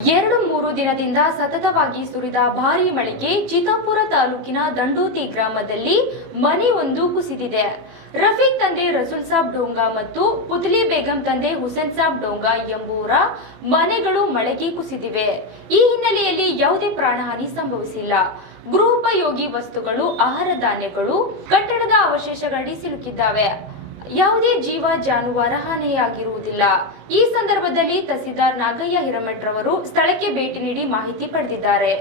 2-3 ದಿನದಿಂದ ಸತತವಾಗಿ ಸುರಿದ ಭಾರೀ ಮಳೆಗೆ ಚಿತ್ತಾಪುರ ತಾಲೂಕಿನ ದಂಡೋತಿ ಗ್ರಾಮದಲ್ಲಿ ಮನೆಯೊಂದು ಕುಸಿದಿದೆ. ರಫೀಕ್ ತಂದೆ ರಸೂಲ್ ಸಾಬ್ ಡೋಂಗಾ ಮತ್ತು ಪುತ್ಲಿ ಬೇಗಂ ತಂದೆ ಹುಸೇನ್ ಸಾಬ್ ಡೋಂಗಾ ಎಂಬುವರ ಮನೆಗಳು ಮಳೆಗೆ ಕುಸಿದಿವೆ. ಈ ಹಿನ್ನೆಲೆಯಲ್ಲಿ ಯಾವುದೇ ಪ್ರಾಣಹಾನಿ ಸಂಭವಿಸಿಲ್ಲ. ಗೃಹೋಪಯೋಗಿ ವಸ್ತುಗಳು, ಆಹಾರ ಧಾನ್ಯಗಳು, ಕಟ್ಟಡದ ಅವಶೇಷಗಳಡಿ ಸಿಲುಕಿದ್ದಾವೆ. ಯಾವುದೇ ಜೀವ ಜಾನುವಾರು ಹಾನಿಯಾಗಿರುವುದಿಲ್ಲ. ಈ ಸಂದರ್ಭದಲ್ಲಿ ತಹಸೀಲ್ದಾರ್ ನಾಗಯ್ಯ ಹಿರೇಮಠ್ ರವರು ಸ್ಥಳಕ್ಕೆ ಭೇಟಿ ನೀಡಿ ಮಾಹಿತಿ ಪಡೆದಿದ್ದಾರೆ.